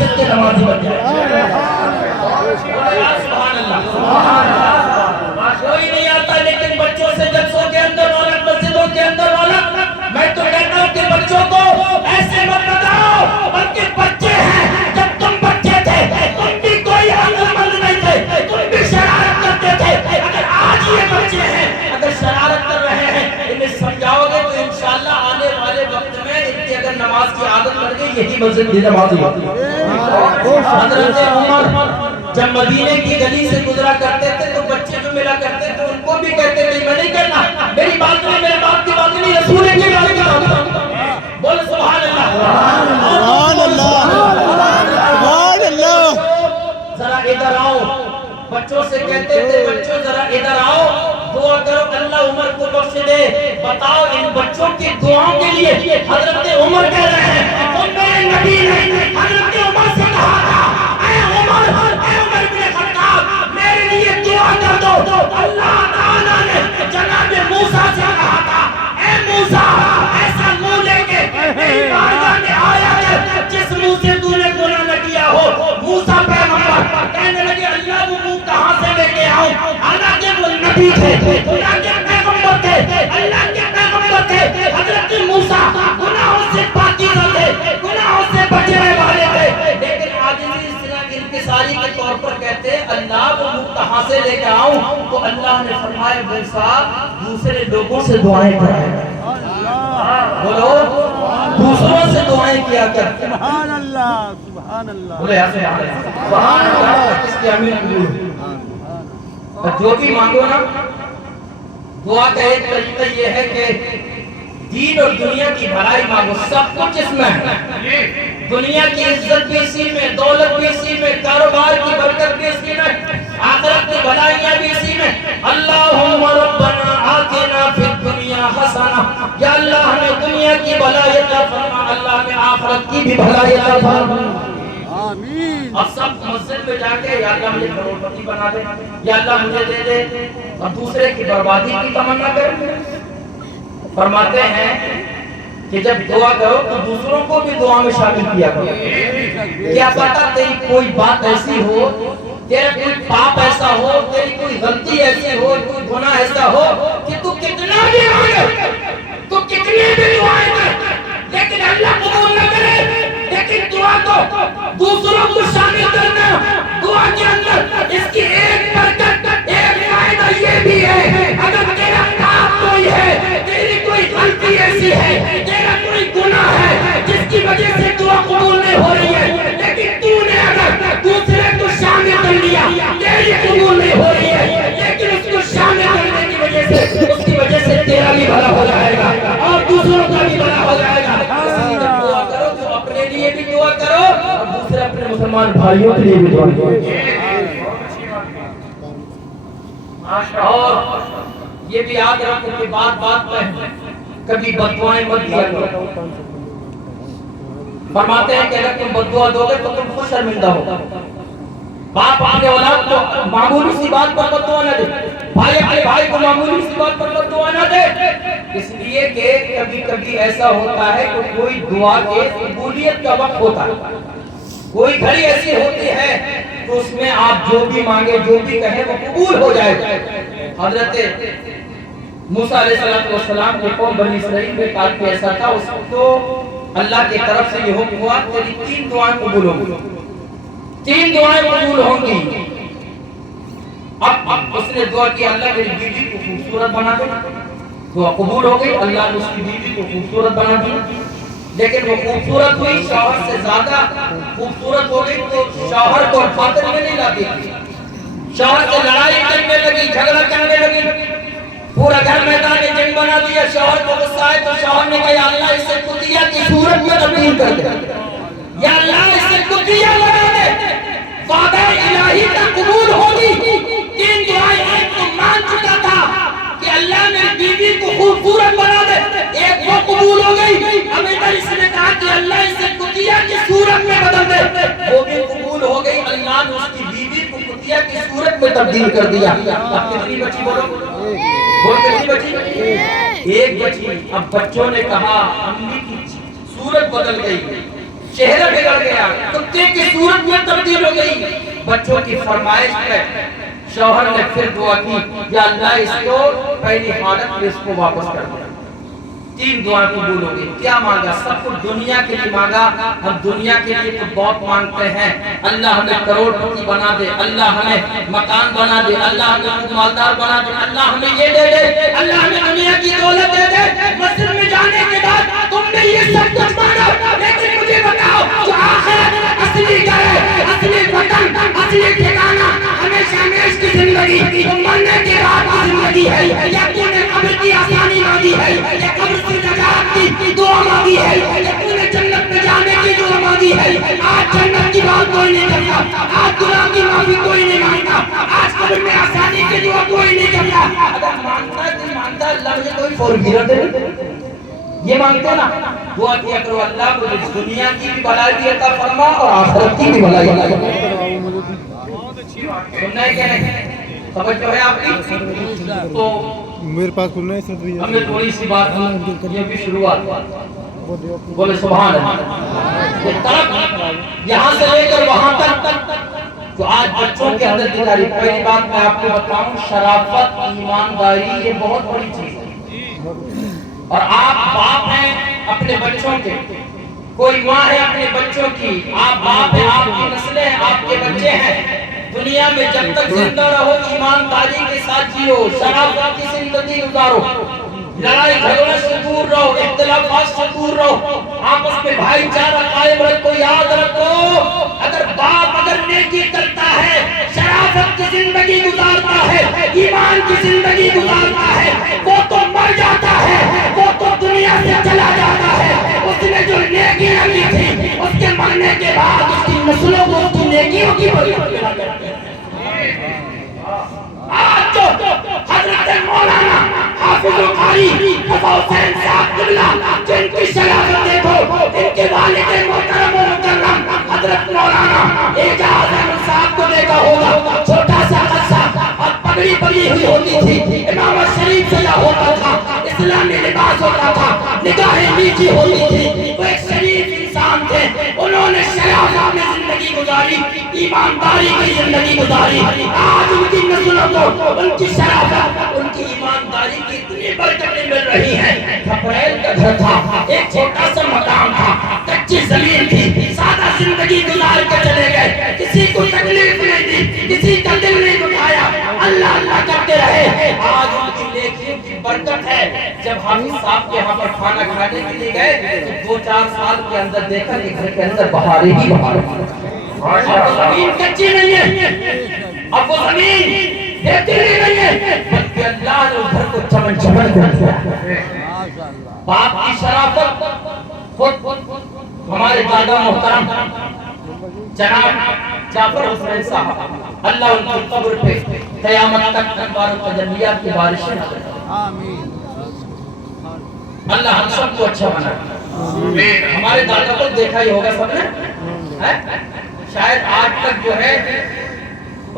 مسجد کے نمازی بن جائے. سبحان اللہ. کوئی نہیں آتا لیکن بچوں سے جلسوں کے اندر رونق, مسجدوں کے اندر رونق. میں تو کہتا ہوں کہ بچوں کو ایسے مت بتاؤ, بلکہ بچے ہیں. جب تم بچے تھے تم بھی کوئی عقل مند نہیں تھے, تم بھی شرارت کرتے تھے. اگر آج یہ بچے ہیں, اگر شرارت کر رہے ہیں, انہیں سمجھاؤ گے تو انشاءاللہ آنے والے وقت میں ان کی اگر نماز کی عادت پڑ گئی, یہی مسجد کی نماز ہوتی ہے. حضرت عمر جب مدینے کی گلی سے گزرا کرتے تھے تو بچے جو ملا کرتے تھے ان کو بھی کہتے تھے میں نہیں کرنا, میری بات نہیں, میرے باپ کی بات نہیں, رسول کی بات کی بات. بول سبحان اللہ. سبحان اللہ. ذرا ادھر آؤ, بچوں سے کہتے تھے بچوں ذرا ادھر آؤ, دعا کرو اللہ عمر کو بخش دے. بتاؤ ان بچوں کی دعاؤں کے لیے حضرت عمر کہہ رہے ہیں, تم میرے نبی نے حضرت عمر سے کہا تھا اے عمر بن خطاب میرے لیے دعا کر دو. اللہ تعالیٰ نے جناب موسیٰ سے کہا تھا اے موسیٰ ایسا منہ لے کے میری بارگاہ میں آیا ہے جس منہ سے تو نے گناہ نہ کیا ہو. موسیٰ پیغمبر کہنے لگے اللہ وہ منہ کہاں سے لے کے آؤں, حالانکہ وہ نبی تھے, خدا کے پیغمبر تھے, اللہ کے پیغمبر تھے. حضرت موسیٰ گناہوں سے پاکیزہ تھے, گناہوں سے بچنے والے تھے, لیکن عاجزی انکساری کے طور پر کہتے اللہ وہ منہ کہاں سے لے کے آؤں. تو اللہ نے فرمایا موسیٰ دوسرے لوگوں سے دعائیں کرائے. بولو دوسروں سے دعائیں کیا کر. سبحان اللہ, سبحان اللہ. بولے سبحان اللہ. اس کی امین قبول. جو بھی مانگو نا, دعا کا ایک طریقہ یہ ہے کہ دین اور دنیا کی بھلائی مانگو. سب کچھ اس میں ہے, دنیا کی عزت بھی اسی میں, دولت بھی اسی میں, کاروبار کی برکت بھی اسی میں, آخرت کی بھلائیاں بھی اسی میں. اللہم ربنا آتنا فی الدنیا حسنہ, یا اللہ ہمیں دنیا کی بھلائی عطا فرما, اللہ ہمیں آخرت کی بھی بھلائی عطا فرما. آمین. اب سب مسجد میں جا کے یا اللہ مجھے کروڑپتی بنا دے, یا اللہ مجھے دے دے, اب دوسرے کی بربادی کی تمنا کریں. فرماتے ہیں کہ جب دعا کرو تو دوسروں کو بھی دعا میں شامل کیا کرو. کیا پتا تیری کوئی بات ایسی ہو, تیرا کوئی پاپ ایسا ہو, تیری کوئی غلطی ایسی ہو, کوئی گناہ ایسا ہو کہ تو کتنا بھی مانگے, تو کتنی بھی دعائیں کر, لیکن اللہ قبول نہ کرے. لیکن دعا کو دوسروں کو شامل کرنا, دعا کے اندر اس کی ایک برکت, ایک فائدہ یہ بھی ہے, اگر تیرا پاپ کوئی ہے, تیری کوئی غلطی ایسی ہے, تیرا کوئی گناہ ہے جس کی وجہ سے دعا قبول نہیں ہو رہی ہے, لیکن تو نے اگر دوسرے کو شامل کر لیا, تیری قبول نہیں ہو رہی ہے, لیکن اس کو شامل کرنے کی وجہ سے, اس کی وجہ سے تیرا بھی بھلا ہو جائے گا اور دوسروں کا بھی بھلا ہو جائے گا. دعا کرو جو اپنے لیے بھی دعا کرو اور دوسرے اپنے مسلمان بھائیوں کے لیے بھی دعا کرو. اور یہ بھی یاد رکھو کہ بات میں کبھی بددعائیں مت دیا کرو. فرماتے ہیں کہ اگر تم بددعا دو گے تو تم خود شرمندہ ہو. باپ اپنے اولاد کو معمولی سی بات پر بددعا نہ دے, بھائی اپنے بھائی کو معمولی سی بات پر بددعا نہ دے, اس لیے کہ کبھی کبھی ایسا ہوتا ہے کہ کوئی دعا کے قبولیت کا وقت ہوتا ہے, کوئی گھڑی ایسی ہوتی ہے تو اس میں آپ جو بھی مانگے, جو بھی کہیں وہ قبول ہو جائے گا. حضرت موسیٰ علیہ السلام کے قوم بنی اسرائیل میں کافی ایسا تھا, اس کو اللہ کی طرف سے یہ حکم ہوا تیری 3 دعائیں قبول ہوں گی, 3 دعائیں قبول ہوں گی. اب اس نے دعا کی اللہ میری بیوی کو خوبصورت بنا دے, دعا قبول ہو گئی, اللہ نے اس کی بیوی کو خوبصورت بنا دی, لیکن وہ خوبصورت ہوئی, شوہر سے زیادہ خوبصورت ہو گئی تو شوہر کو خاطر میں نہیں لاتی, شوہر سے لڑائی کرنے لگی, جھگڑا کرنے لگی, پورا گھر میدان جنگ بنا دیا. شوہر کو غصہ آئے تو شوہر نے کہا یا اللہ اسے کتیا کی صورت میں تبدیل کر دے, یا اللہ اسے کتیا بنا دے. وعدہ الہی کا قبول ہوگی. 3 دعائیں, ایک تو مان چکا تھا کہ اللہ میری بیوی کو خوبصورت بنا دے, ایک وہ قبول ہو گئی. اب ادھر اس نے کہا کہ اللہ اسے کتیا کی صورت میں بدل دے, وہ بھی قبول ہو گئی. اللہ نے اس کی بیوی کو کتیا کی صورت میں تبدیل کر دیا. اب کتنی بچی بولو, وہ کتنی بچی؟ ایک بچی. اب بچوں نے کہا امی کی صورت بدل گئی, چہرہ بگڑ گیا، کتے کی صورت میں تبدیل ہو گئی۔ بچوں کی فرمائش پہ شوہر نے پھر دعا کی، یا اللہ اس کو پہلی حالت میں اس کو واپس کر دیا۔ 3 دعائیں قبول ہو گئی۔ کیا مانگا؟ سب کچھ دنیا کے لیے مانگا۔ ہم دنیا کے لیے تو بہت مانگتے ہیں، اللہ ہمیں کروڑ پتی بنا دے، اللہ ہمیں مکان بنا دے، اللہ ہمیں مالدار بنا دے، اللہ ہمیں یہ دے دے، اللہ ہمیں دنیا کی دولت دے دے۔ مسجد میں جانے کے بعد تم نے یہ سب کچھ مانگا، لیکن مجھے بتاؤ جو آخرت اصلی گھر ہے، اصلی وطن، اصلی ٹھکانہ، ہمیشہ ہمیش کی زندگی، تو مرنے کے بعد کی زندگی ہے، یا تو نے قبر کی آسانی مانگی ہے، یا قبر سے نجات کی دعا مانگی ہے، یا تو نے جنت میں جانے کی دعا مانگی ہے۔ آج جنت کی بات کوئی نہیں کرتا، آج گناہ کی معافی کوئی نہیں مانگتا، آج قبر میں آسانی کی دعا کوئی نہیں کرتا۔ اگر مانگتا ہے تو مانگتا ہے اللہ مجھے کوئی فور ویلر دے، یہ مانگتے نا، دعا کیا کرو اللہ مجھے دنیا کی بھی بھلائی بھی عطا فرما اور آخرت کی بھی بھلائی عطا فرما۔ سننا ہے کہ نہیں؟ توجہ ہے آپ کی؟ تو میرے پاس کھلنا ہے صدری ہم نے تھوڑی سی بات یہ بھی شروعات بولے سبحان اللہ۔ یہ طرف یہاں سے لے کر وہاں تک جو آج بچوں کے اندر دکھاری، پہلی بات میں آپ کو بتاؤں، شرافت، ایمانداری یہ بہت بڑی چیز ہے۔ اور آپ باپ ہیں اپنے بچوں کے، کوئی ماں ہے اپنے بچوں کی، آپ باپ ہیں، آپ کی نسلیں ہیں، آپ کے بچے ہیں۔ دنیا میں جب تک زندہ رہو ایمانداری کے ساتھ جیو، شرافت کی زندگی گزارو، لڑائی جھگڑے سے دور رہو، اختلافات سے دور رہو، آپس میں بھائی چارہ قائم رکھو۔ یاد رکھو اگر باپ اگر نیکی کرتا ہے، شرافت کی زندگی گزارتا ہے، ایمان کی زندگی گزارتا ہے، وہ تو مر جاتا ہے، وہ تو دنیا سے چلا جاتا ہے۔ اس نے جو نیکیاں کی تھی اس کے مرنے کے بعد اس کی نسلوں کو اس کی نیکیوں کی برکت ملا کرتی ہے۔ آج جو حضرت مولانا حافظ قاری مصطفیٰ حسین صاحب قبلہ جن کی شرافت دیکھو، ان کے والد محترم و مکرم حضرت مولانا اعجاز احمد صاحب کو دیکھا ہوگا، چھوٹا سا قصہ اور پگڑی بنی ہوئی ہوتی تھی، امامت شریف سجا ہوتا تھا، اسلامی لباس ہوتا تھا، نگاہیں نیچی ہوتی تھی، وہ ایک شریف انسان تھے۔ انہوں نے شرافت میں زندگی گزاری، ایمانداری کی زندگی گزاری۔ آج ان کی نسلوں کو ان کی شرافت، ان کی ایمانداری کی اتنی برکتیں مل رہی ہیں۔ کھپریل کا گھر تھا، ایک چھوٹا سا مکان تھا، کچی زمین تھی، سادہ زندگی گزار کے چلے گئے، کسی کو تکلیف نہیں دی، کسی کا دل نہیں دکھایا، اللہ اللہ کرتے رہے۔ آج ان کی نیکیوں کی برکت ہے۔ جب حافظ صاحب کے یہاں پر کھانا کھانے کے لیے گئے تو 2-4 سال کے اندر دیکھا کہ گھر کے اندر بہاریں ہی بہاریں۔ اب وہ زمین کچی نہیں ہے، اب وہ زمین بہتری نہیں ہے، بلکہ اللہ نے ادھر کو چمن چمن کر دیا۔ باپ کی شرافت خود ہمارے دادا محترم جناب جعفر حسین صاحب، اللہ ان کی قبر پہ قیامت تک انوار و تجلیات کی بارشیں نازل کرے۔ اللہ ہم سب کو اچھا بنا۔ ہمارے دادا کو دیکھا ہی ہوگا سب نے، شاید آج تک جو ہے